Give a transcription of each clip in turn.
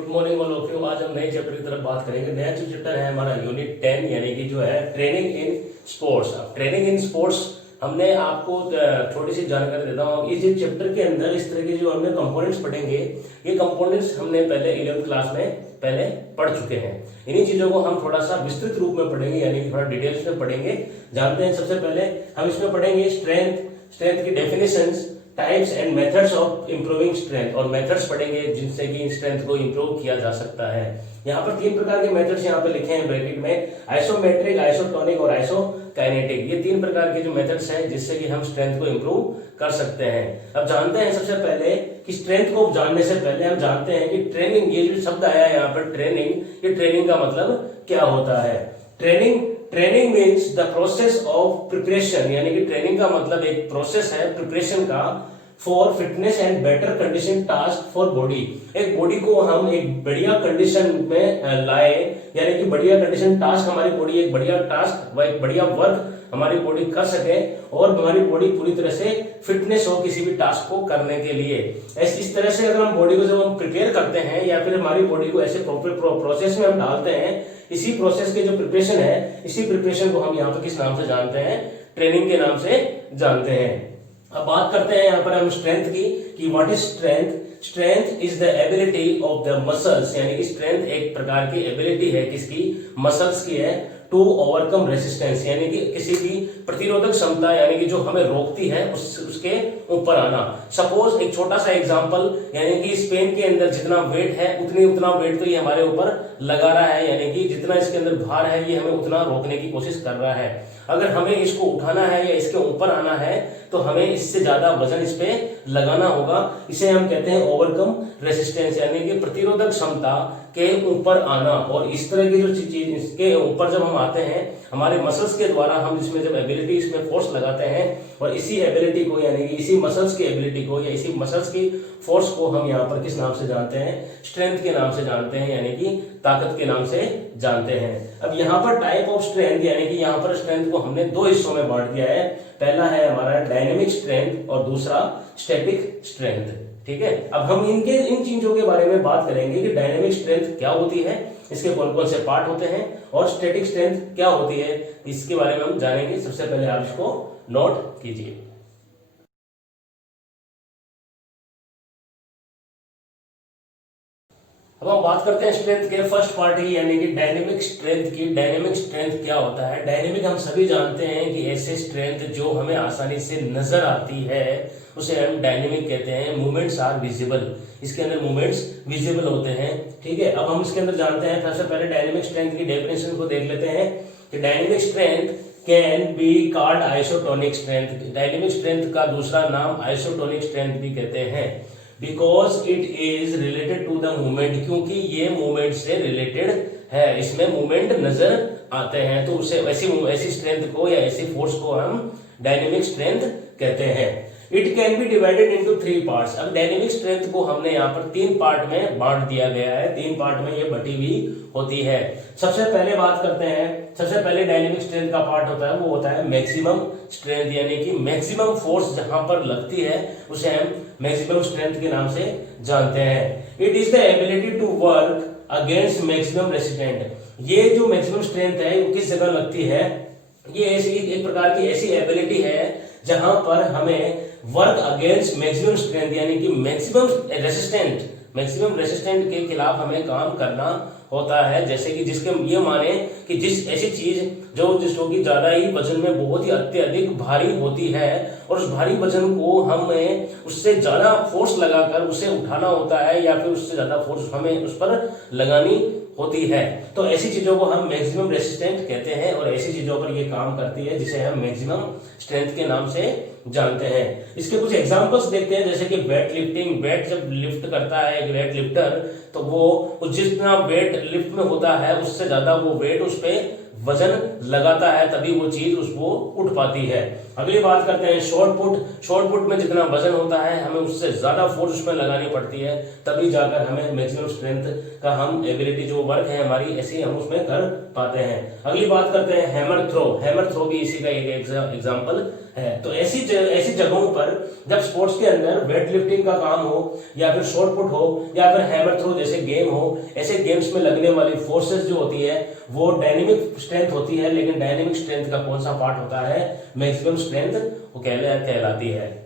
Good morning all of you. आज हम नए चैप्टर की तरफ बात करेंगे। नया जो चैप्टर है हमारा यूनिट 10 यानी कि जो है ट्रेनिंग इन स्पोर्ट्स। अब ट्रेनिंग इन स्पोर्ट्स हमने आपको थोड़ी सी जानकारी देता हूँ। इस चैप्टर के अंदर इस तरह के जो हमने कंपोनेंट्स पढ़ेंगे, ये कंपोनेंट्स हमने पहले 11th क्लास में पहले पढ़ चुके हैं। इन्हीं चीजों को हम थोड़ा सा विस्तृत रूप में पढ़ेंगे, यानी कि थोड़ा डिटेल्स में पढ़ेंगे। जानते हैं, सबसे पहले हम इसमें पढ़ेंगे स्ट्रेंथ की definitions, types and methods of improving strength, और मेथड्स पढ़ेंगे जिनसे कि स्ट्रेंथ को इंप्रूव किया जा सकता है। यहाँ पर 3 प्रकार के मेथड्स यहाँ पे लिखे हैं ब्रैकेट में, आइसोमेट्रिक, आइसोटोनिक और आइसोकाइनेटिक। ये 3 प्रकार के जो मेथड्स हैं जिससे कि हम स्ट्रेंथ को इंप्रूव कर सकते हैं। अब जानते हैं सबसे पहले कि स्ट्रेंथ को जानने से पहले हम जानते हैं कि ट्रेनिंग, ये जो शब्द आया है यहाँ पर ट्रेनिंग, ये ट्रेनिंग का मतलब क्या होता है। Training means the process of preparation, यानी कि ट्रेनिंग का मतलब एक प्रोसेस है प्रिपरेशन का for fitness and better condition task for body. एक बॉडी को हम एक बढ़िया कंडीशन में लाए, यानी कि बढ़िया कंडीशन टास्क, हमारी बॉडी एक बढ़िया टास्क व एक बढ़िया वर्क हमारी बॉडी कर सके और हमारी बॉडी पूरी तरह से फिटनेस हो किसी भी टास्क को करने के लिए। इस तरह से अगर हम बॉडी को जब हम प्रिपेयर करते हैं या फिर हमारी बॉडी को ऐसे प्रोसेस में हम डालते हैं, इसी प्रोसेस के जो प्रिपरेशन है, इसी प्रिपरेशन को हम यहाँ पर किस नाम से जानते हैं, ट्रेनिंग के नाम से जानते हैं। अब बात करते हैं यहाँ पर हम स्ट्रेंथ की कि what is strength. Strength is the ability of the muscles, यानी कि स्ट्रेंथ एक प्रकार की एबिलिटी है, किसकी, मसल्स की है, टू ओवरकम रेसिस्टेंस, यानी कि किसी की प्रतिरोधक क्षमता, यानी कि जो हमें रोकती है उसके ऊपर आना। सपोज एक छोटा सा एग्जांपल, यानी कि स्पेन के अंदर जितना वेट है उतना वेट तो ये हमारे ऊपर लगा रहा है, यानी कि जितना इसके अंदर भार है ये हमें उतना रोकने की कोशिश कर रहा है। अगर हमें इसको उठाना है या इसके ऊपर आना है तो हमें इससे ज्यादा वजन इस पे लगाना होगा। इसे हम कहते हैं ओवरकम रेसिस्टेंस, यानी कि प्रतिरोधक क्षमता के ऊपर आना। और इस तरह की जो चीज, इसके ऊपर जब हम आते हैं हमारे मसल्स के द्वारा, हम इसमें जब एबिलिटी, इसमें फोर्स लगाते हैं और इसी एबिलिटी को, यानी कि इसी मसल्स की एबिलिटी को या इसी मसल्स की फोर्स को हम यहाँ पर किस नाम से जानते हैं, स्ट्रेंथ के नाम से जानते हैं, यानी कि ताकत के नाम से जानते हैं। अब यहाँ पर टाइप ऑफ स्ट्रेंथ, यानी कि यहाँ पर स्ट्रेंथ को हमने 2 हिस्सों में बांट दिया है। पहला है हमारा डायनेमिक स्ट्रेंथ और दूसरा स्टैटिक स्ट्रेंथ। ठीक है, अब हम इन चीजों के बारे में बात करेंगे कि डायनेमिक स्ट्रेंथ क्या होती है, इसके कौन कौन से पार्ट होते हैं, और स्टैटिक स्ट्रेंथ क्या होती है, इसके बारे में हम जानेंगे। सबसे पहले आप इसको नोट कीजिए। अब हम बात करते हैं स्ट्रेंथ के फर्स्ट पार्ट की, यानी कि डायनेमिक स्ट्रेंथ की। डायनेमिक स्ट्रेंथ क्या होता है। डायनेमिक हम सभी जानते हैं कि ऐसे स्ट्रेंथ जो हमें आसानी से नजर आती है उसे हम डायनेमिक कहते हैं। मूवमेंट्स आर विजिबल, इसके अंदर मूवमेंट्स विजिबल होते हैं। ठीक है, अब हम इसके अंदर जानते हैं, सबसे पहले डायनेमिक स्ट्रेंथ की डेफिनेशन को देख लेते हैं कि dynamic strength can be called isotonic strength. Dynamic strength का दूसरा नाम आइसोटोनिक स्ट्रेंथ भी कहते हैं, because it is related to the movement, क्योंकि ये मूवमेंट से रिलेटेड है, इसमें मूवमेंट नजर आते हैं, तो उसे ऐसी स्ट्रेंथ को या ऐसी फोर्स को हम डायनेमिक स्ट्रेंथ कहते हैं। It can be divided into 3 parts. अब डायनेमिक स्ट्रेंथ को हमने यहाँ पर 3 पार्ट में बांट दिया गया है, 3 पार्ट में ये बटी हुई होती है। सबसे पहले बात करते हैं, सबसे पहले डायनेमिक स्ट्रेंथ का पार्ट होता है, वो होता है मैक्सिमम स्ट्रेंथ, यानी कि मैक्सिमम फोर्स जहां पर लगती है उसे हम मैक्सिमम स्ट्रेंथ के नाम से जानते हैं। It is the ability to work against maximum resistant. ये जो मैक्सिमम स्ट्रेंथ है वो किस जगह लगती है, ये ऐसी एक प्रकार की ऐसी एबिलिटी है जहां पर हमें वर्क अगेंस्ट मैक्सिमम स्ट्रेंथ, यानी कि मैक्सिमम रेसिस्टेंट के खिलाफ हमें काम करना होता है। जैसे कि जिसके ये माने कि जिस ऐसी चीज जिसको की ज्यादा ही वजन में बहुत ही अत्यधिक भारी होती है और उस भारी वजन को हमें उससे ज्यादा फोर्स लगाकर उसे उठाना होता है या फिर उससे ज्यादा फोर्स हमें उस पर लगानी होती है, तो ऐसी चीजों को हम मैक्सिमम रेसिस्टेंट कहते हैं और ऐसी चीजों पर ये काम करती है जिसे हम मैक्सिमम स्ट्रेंथ के नाम से जानते हैं। इसके कुछ एग्जांपल्स देखते हैं, जैसे कि वेट लिफ्टिंग। वेट जब लिफ्ट करता है एक वेट लिफ्टर, तो वो जितना वेट लिफ्ट में होता है उससे ज्यादा वो वेट उस पे वजन लगाता है, तभी वो चीज उसको उठ पाती है। अगली बात करते हैं शॉर्ट पुट। शॉर्ट पुट में जितना वजन होता है हमें उससे ज्यादा फोर्स उसमें लगानी पड़ती है, तभी जाकर हमें मैक्सिमम स्ट्रेंथ का हम एबिलिटी जो वर्क है हमारी ऐसी हम उसमें कर पाते हैं। अगली बात करते हैं हैमर थ्रो। हैमर थ्रो भी इसी का एक एग्जांपल है। तो ऐसी जगहों पर जब स्पोर्ट्स के अंदर वेट लिफ्टिंग का काम हो या फिर शॉट पुट हो या फिर हैमर थ्रो जैसे गेम हो, ऐसे गेम्स में लगने वाली फोर्सेस जो होती है वो डायनेमिक स्ट्रेंथ होती है। लेकिन डायनेमिक स्ट्रेंथ का कौन सा पार्ट होता है? मैक्सिमम स्ट्रेंथ वो कहलाती है।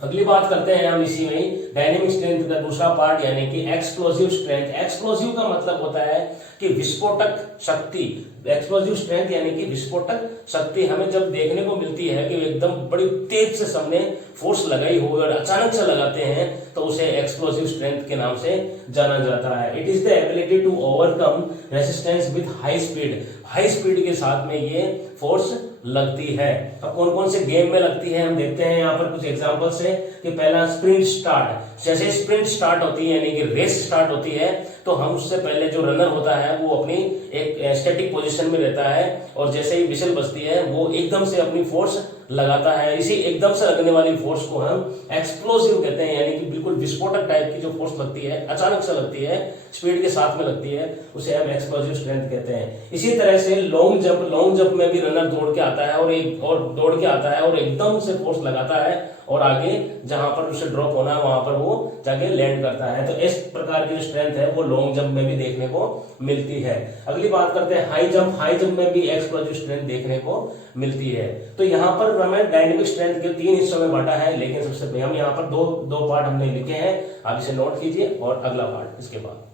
अगली बात करते हैं हम इसी में ही डायनेमिक स्ट्रेंथ का दूसरा पार्ट यानी कि एक्सप्लोसिव स्ट्रेंथ। एक्सप्लोसिव का मतलब होता है कि विस्फोटक शक्ति। एक्सप्लोसिव स्ट्रेंथ यानी कि विस्फोटक शक्ति हमें जब देखने को मिलती है कि एकदम बड़ी तेज से सबने फोर्स लगाई हो और अचानक से लगाते हैं तो उसे एक्सप्लोसिव स्ट्रेंथ के नाम से जाना जाता है। It is the ability to overcome resistance with high speed. High speed के साथ में ये फोर्स लगती है। अब कौन कौन से गेम में लगती है हम देखते हैं यहाँ पर कुछ एग्जांपल से कि पहला स्प्रिंट स्टार्ट। जैसे स्प्रिंट स्टार्ट होती है यानी कि रेस स्टार्ट होती है तो हम उससे पहले जो रनर होता है वो अपनी एक स्टैटिक पोजीशन में रहता है और जैसे ही विसल बजती है वो एकदम से अपनी फोर्स लगाता है। इसी एकदम से लगने वाली फोर्स को हम एक्सप्लोसिव कहते हैं, यानी कि बिल्कुल विस्फोटक टाइप की जो फोर्स लगती है, अचानक से लगती है, स्पीड के साथ में लगती है, उसे हम एक्सप्लोसिव स्ट्रेंथ कहते हैं। इसी तरह से लॉन्ग जंप में भी रनर दौड़ के आता है और दौड़ के आता है और एकदम से फोर्स लगाता है और आगे जहां पर उसे ड्रॉप होना है वहां पर वो जाके लैंड करता है। तो इस प्रकार की जो स्ट्रेंथ है वो लॉन्ग जंप में भी देखने को मिलती है। अगली बात करते हैं हाई जंप। हाई जंप में भी एक्सप्लोसिव स्ट्रेंथ देखने को मिलती है। तो यहाँ पर हमें डायनेमिक स्ट्रेंथ के 3 हिस्सों में बांटा है, लेकिन सबसे पहले हम यहाँ पर दो पार्ट हमने लिखे हैं, आप इसे नोट कीजिए और अगला पार्ट इसके बाद।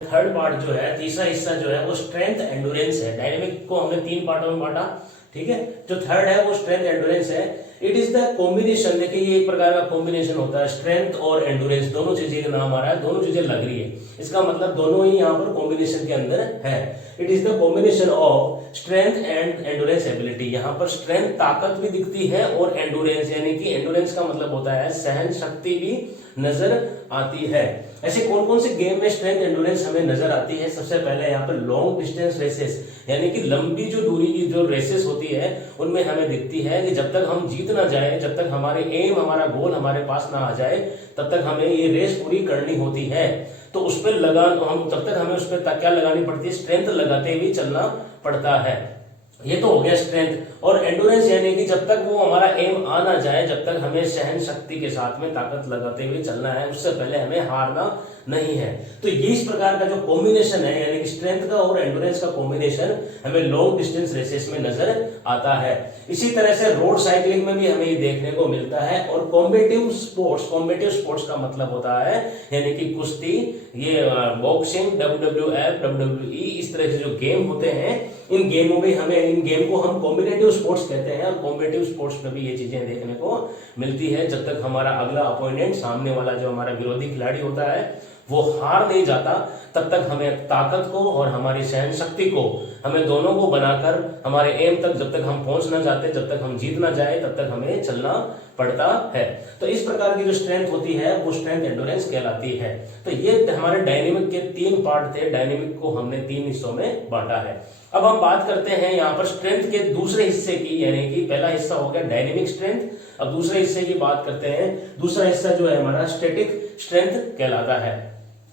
थर्ड पार्ट जो है, तीसरा हिस्सा जो है वो स्ट्रेंथ एंडोरेंस है। डायनेमिक को हमने 3 पार्टों में बांटा, ठीक है। जो थर्ड है वो स्ट्रेंथ एंडोरेंस है। इट इज द कॉम्बिनेशन, देखिए ये एक प्रकार का कॉम्बिनेशन होता है, स्ट्रेंथ और एंडोरेंस दोनों चीजें का नाम आ रहा है, दोनों चीजें लग रही है, इसका मतलब दोनों ही यहाँ पर कॉम्बिनेशन के अंदर है। It is the combination of strength and endurance ability. यहाँ पर स्ट्रेंथ ताकत भी दिखती है और एंडोरेंस यानी कि एंडोरेंस का मतलब होता है सहन शक्ति भी नजर आती है। ऐसे कौन कौन से गेम में स्ट्रेंथ एंडोरेंस हमें नजर आती है? सबसे पहले यहाँ पर लॉन्ग डिस्टेंस रेसेस, यानी कि लंबी जो दूरी की जो रेसेस होती है उनमें हमें दिखती है कि जब तक हम जीत ना जाए, जब तक हमारे एम, हमारा गोल हमारे पास ना आ जाए, तब तक हमें ये रेस पूरी करनी होती है। तो उस पर हम तब तक हमें उस पर क्या लगानी पड़ती है? स्ट्रेंथ लगाते हुए चलना पड़ता है। ये तो हो गया स्ट्रेंथ। और एंडोरेंस यानी कि जब तक वो हमारा एम आ ना जाए, जब तक हमें सहन शक्ति के साथ में ताकत लगाते हुए चलना है, उससे पहले हमें हारना नहीं है। तो ये इस प्रकार का जो कॉम्बिनेशन है, यानी कि स्ट्रेंथ का और एंडोरेंस का कॉम्बिनेशन हमें लॉन्ग डिस्टेंस रेसेस में नजर आता है। इसी तरह से रोड साइकिलिंग में भी हमें ये देखने को मिलता है। और कॉम्बेटिव स्पोर्ट्स का मतलब होता है यानी कि कुश्ती, ये बॉक्सिंग, WWF, WWE, इस तरह के जो गेम होते हैं, इन गेम को हम कॉम्बिनेटिव स्पोर्ट्स कहते हैं। और कॉम्बिनेटिव स्पोर्ट्स में भी ये चीजें देखने को मिलती है। जब तक हमारा अगला अपोनेंट, सामने वाला जो हमारा विरोधी खिलाड़ी होता है, वो हार नहीं जाता, तब तक हमें ताकत को और हमारी सहन शक्ति को, हमें दोनों को बनाकर हमारे एम तक जब तक हम पहुंच ना जाते, जब तक हम जीत ना जाए, तब तक हमें चलना पड़ता है। तो इस प्रकार की जो स्ट्रेंथ होती है वो स्ट्रेंथ एंडोरेंस कहलाती है। तो ये हमारे डायनेमिक के 3 पार्ट थे। डायनेमिक को हमने 3 हिस्सों में बांटा है। अब हम बात करते हैं यहाँ पर स्ट्रेंथ के दूसरे हिस्से की, यानी कि पहला हिस्सा हो गया डायनेमिक स्ट्रेंथ। अब दूसरे हिस्से की बात करते हैं। दूसरा हिस्सा जो है हमारा स्टैटिक स्ट्रेंथ कहलाता है।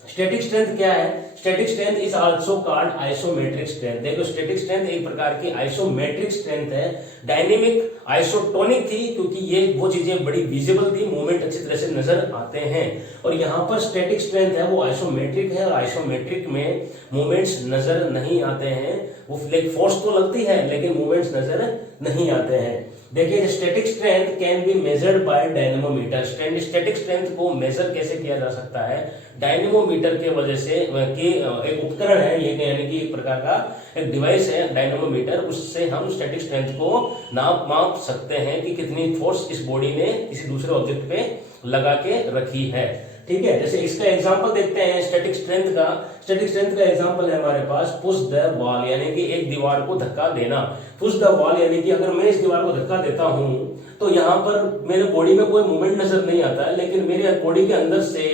स्टैटिक स्ट्रेंथ क्या है? Static strength is also called isometric strength. देखो, स्टैटिक स्ट्रेंथ एक प्रकार की आइसोमेट्रिक स्ट्रेंथ है। डायनेमिक आइसोटोनिक थी क्योंकि ये वो चीजें बड़ी विजिबल थी, मूवमेंट अच्छी तरह से नजर आते हैं। और यहाँ पर स्टैटिक स्ट्रेंथ है वो आइसोमेट्रिक है, और आइसोमेट्रिक में मूवमेंट्स नजर नहीं आते हैं। वो फोर्स तो लगती है लेकिन मूवमेंट्स नजर नहीं आते हैं। देखिए, static strength can be measured by dynamometer. Static strength को मेजर कैसे किया जा सकता है? डायनेमोमीटर के वजह से, कि एक उपकरण है ये, यानी कि एक प्रकार का एक डिवाइस है डायनेमोमीटर, उससे हम स्टैटिक स्ट्रेंथ को माप सकते हैं कि कितनी फोर्स इस बॉडी ने किसी दूसरे ऑब्जेक्ट पे लगा के रखी है। ठीक है, जैसे इसका एग्जांपल देखते हैं स्टैटिक स्ट्रेंथ का। स्टैटिक स्ट्रेंथ का एग्जांपल है हमारे पास पुश द वॉल, यानी कि एक दीवार को धक्का देना। पुश द वॉल यानी कि अगर मैं इस दीवार को धक्का देता हूं तो यहाँ पर मेरे बॉडी में कोई मूवमेंट नजर नहीं आता है, लेकिन मेरे बॉडी के अंदर से,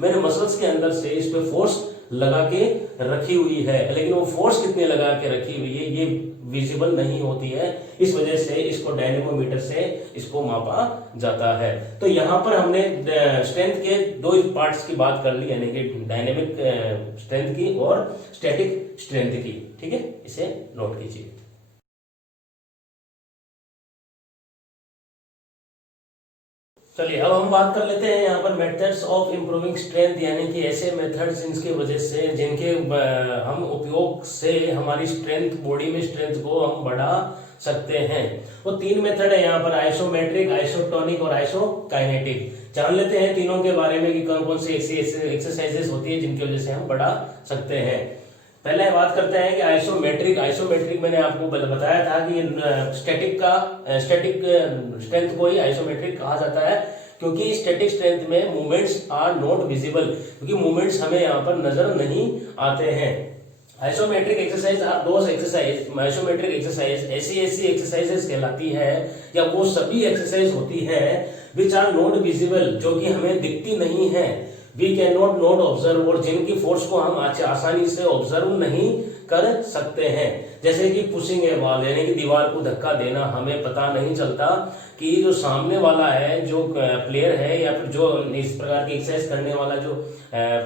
मेरे मसल्स के अंदर से इस पे फोर्स लगा के रखी हुई है, लेकिन वो फोर्स कितनी लगा के रखी हुई है ये विजिबल नहीं होती है। इस वजह से इसको डायनेमोमीटर से इसको मापा जाता है। तो यहाँ पर हमने स्ट्रेंथ के दो पार्ट्स की बात कर ली, यानी कि डायनेमिक स्ट्रेंथ की और स्टैटिक स्ट्रेंथ की। ठीक है, इसे नोट कीजिए। चलिए अब हम बात कर लेते हैं यहाँ पर मेथड्स ऑफ इम्प्रूविंग स्ट्रेंथ, यानी कि ऐसे मेथड्स जिनके वजह से जिनके हम उपयोग से हमारी स्ट्रेंथ, बॉडी में स्ट्रेंथ को हम बढ़ा सकते हैं। वो तीन मेथड है यहाँ पर, आइसोमेट्रिक, आइसोटोनिक और आइसोकाइनेटिक। जान लेते हैं तीनों के बारे में कि कौन कौन सी ऐसी एक्सरसाइजेस होती है जिनकी वजह से हम बढ़ा सकते हैं। पहले बात करते हैं कि आइसोमेट्रिक। आइसोमेट्रिक मैंने आपको बताया था कि स्टैटिक स्ट्रेंथ को ही आइसोमेट्रिक कहा जाता है, क्योंकि स्टैटिक स्ट्रेंथ में मूवमेंट्स आर नॉट विजिबल, क्योंकि मूवमेंट्स हमें यहाँ पर नजर नहीं आते हैं। Isometric exercise are those exercise, isometric exercise ऐसी एक्सरसाइजेस कहलाती है, या वो सभी एक्सरसाइज होती है विच आर नॉट विजिबल, जो कि हमें दिखती नहीं है। वी कैन नॉट ऑब्जर्व, और जिनकी फोर्स को हम आसानी से ऑब्जर्व नहीं कर सकते हैं। जैसे कि पुशिंग ए वॉल, यानी कि दीवार को धक्का देना, हमें पता नहीं चलता कि जो सामने वाला है, जो प्लेयर है या फिर जो इस प्रकार की एक्सरसाइज करने वाला जो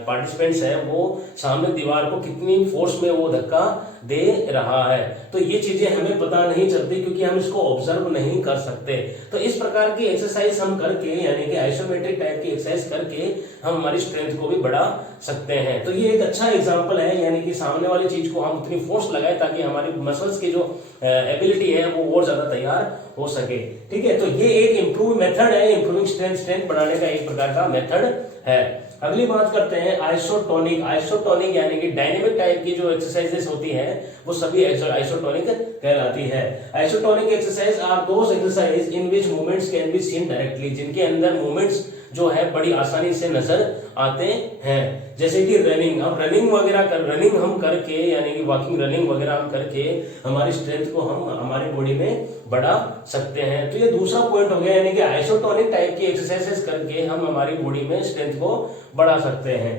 पार्टिसिपेंट्स है, वो सामने दीवार को कितनी फोर्स में वो धक्का दे रहा है। तो ये चीजें हमें पता नहीं चलती, क्योंकि हम इसको ऑब्जर्व नहीं कर सकते। तो इस प्रकार की एक्सरसाइज हम करके, यानी कि आइसोमेट्रिक टाइप की एक्सरसाइज करके हम हमारी स्ट्रेंथ को भी बढ़ा सकते हैं। तो ये एक अच्छा एग्जांपल है, यानी कि सामने वाली चीज को हम उतनी फोर्स लगाए ताकि हमारी मसल्स की जो एबिलिटी है वो और ज्यादा तैयार हो सके। ठीक है, तो ये एक इम्प्रूव मेथड है, इम्प्रूविंग स्ट्रेंथ बढ़ाने का एक प्रकार का मेथड है। अगली बात करते हैं आइसोटोनिक। आइसोटोनिक यानी कि डायनेमिक टाइप की जो एक्सरसाइजेस होती है वो सभी आइसोटोनिक कहलाती है। Isotonic exercise are those exercise in which movements can be seen directly, जिनके अंदर मूवमेंट्स जो है बड़ी आसानी से नजर आते हैं। जैसे कि रनिंग, हम रनिंग हम करके, यानी कि वॉकिंग रनिंग वगैरह हम करके हमारी स्ट्रेंथ को हम हमारी बॉडी में बढ़ा सकते हैं। तो ये दूसरा पॉइंट हो गया, यानी कि आइसोटोनिक टाइप की एक्सरसाइजेस करके हम हमारी बॉडी में स्ट्रेंथ को बढ़ा सकते हैं।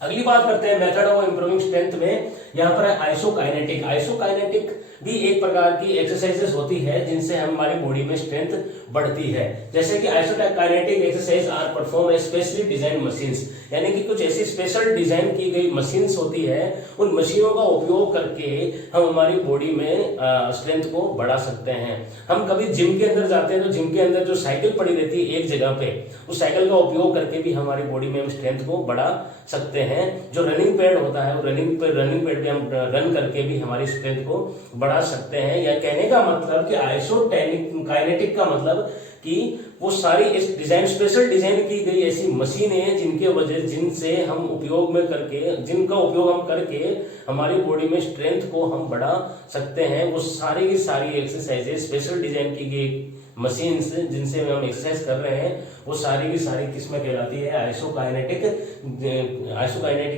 अगली बात करते हैं मेथड ऑफ इंप्रूविंग स्ट्रेंथ में, यहाँ पर है आइसोकाइनेटिक। आइसोकाइनेटिक भी एक प्रकार की एक्सरसाइजेस होती है जिनसे हमारी बॉडी में स्ट्रेंथ बढ़ती है। जैसे कि isokinetic exercise are perform specially design machines, यानी कि कुछ ऐसी स्पेशल डिजाइन की गई मशीन्स होती है, उन मशीनों का उपयोग करके हम हमारी बॉडी में स्ट्रेंथ को बढ़ा सकते हैं। हम कभी जिम के अंदर जाते हैं तो जिम के अंदर जो साइकिल पड़ी रहती है एक जगह पे, उस साइकिल का उपयोग करके भी हमारी बॉडी में हम स्ट्रेंथ को बढ़ा सकते हैं। जो रनिंग पैड होता है, रनिंग पैड पे हम रन करके भी हमारी स्ट्रेंथ को बढ़ा सकते हैं। या कहने का मतलब कि आइसोकाइनेटिक का मतलब कि वो सारी इस डिजाइन, स्पेशल डिजाइन की गई ऐसी मशीनें जिनसे हम उपयोग में करके, जिनका उपयोग हम करके हमारी बॉडी में स्ट्रेंथ को हम बढ़ा सकते हैं। वो सारी की सारी एक्सरसाइजेज स्पेशल डिजाइन की गई मशीन जिनसे हम एक्सरसाइज कर रहे हैं, वो सारी की सारी किस्में कहलाती है आइसोकाइनेटिक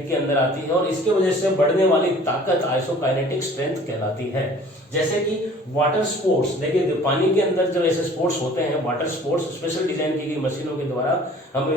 के अंदर आती है, और इसके वजह से बढ़ने वाली ताकत आइसोकाइनेटिक स्ट्रेंथ कहलाती है। जैसे कि वाटर स्पोर्ट्स, देखिए पानी के अंदर जब ऐसे स्पोर्ट्स होते हैं, वाटर स्पोर्ट्स स्पेशल डिजाइन की गई मशीनों के द्वारा हम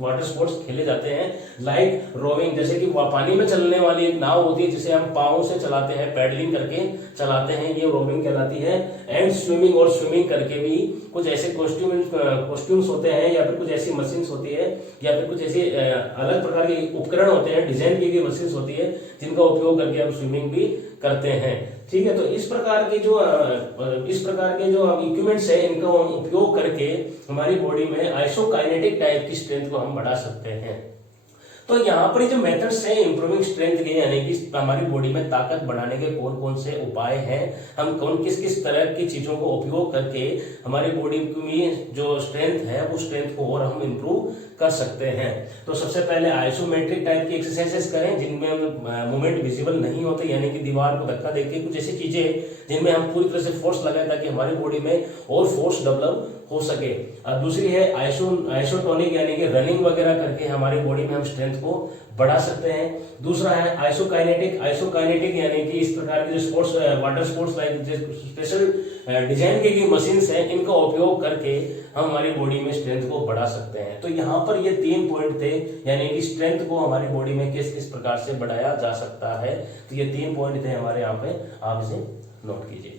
वाटर स्पोर्ट्स खेले जाते हैं। लाइक रोविंग, जैसे कि पानी में चलने वाली एक नाव होती है जिसे हम पांव से चलाते हैं, पैडलिंग करके चलाते हैं, ये रोविंग कहलाती है। एंड स्विमिंग, और स्विमिंग करके भी कुछ ऐसे कॉस्ट्यूम्स होते हैं, या फिर कुछ ऐसी मशीन्स होती है, या फिर कुछ ऐसे अलग प्रकार के उपकरण होते हैं, डिजाइन की गई मशीन्स होती है जिनका उपयोग करके हम स्विमिंग भी करते हैं। ठीक है, तो इस प्रकार के जो इक्विपमेंट्स है, इनका हम उपयोग करके हमारी बॉडी में आइसोकाइनेटिक टाइप की स्ट्रेंथ को हम बढ़ा सकते हैं। तो यहाँ पर जो मेथड्स हैं इंप्रूविंग स्ट्रेंथ के, यानी कि हमारी बॉडी में ताकत बढ़ाने के कौन कौन से उपाय हैं, हम किस तरह की चीजों को उपयोग करके हमारी बॉडी में जो स्ट्रेंथ है वो स्ट्रेंथ को और हम इंप्रूव कर सकते हैं। तो सबसे पहले आइसोमेट्रिक टाइप की एक्सरसाइजेस करें जिनमें हम मूवमेंट विजिबल नहीं होते, यानी कि दीवार को धक्का देके कुछ ऐसी चीजें जिनमें हम पूरी तरह से फोर्स लगाए ताकि हमारी बॉडी में और फोर्स डेवलप हो सके। और दूसरी है आइसोटोनिक यानी कि रनिंग वगैरह करके हमारी बॉडी में हम स्ट्रेंथ को बढ़ा सकते हैं। दूसरा है आइसोकाइनेटिक यानी कि इस प्रकार के जो sports water sports like special design की मशीन्स हैं, इनका उपयोग करके हम हमारी बॉडी में स्ट्रेंथ को बढ़ा सकते हैं। तो यहाँ पर ये 3 पॉइंट थे, यानी कि स्ट्रेंथ को हमारी बॉडी में किस किस प्रकार से बढ़ाया जा सकता है। तो ये 3 पॉइंट थे हमारे यहाँ पे, आप इसे नोट कीजिए।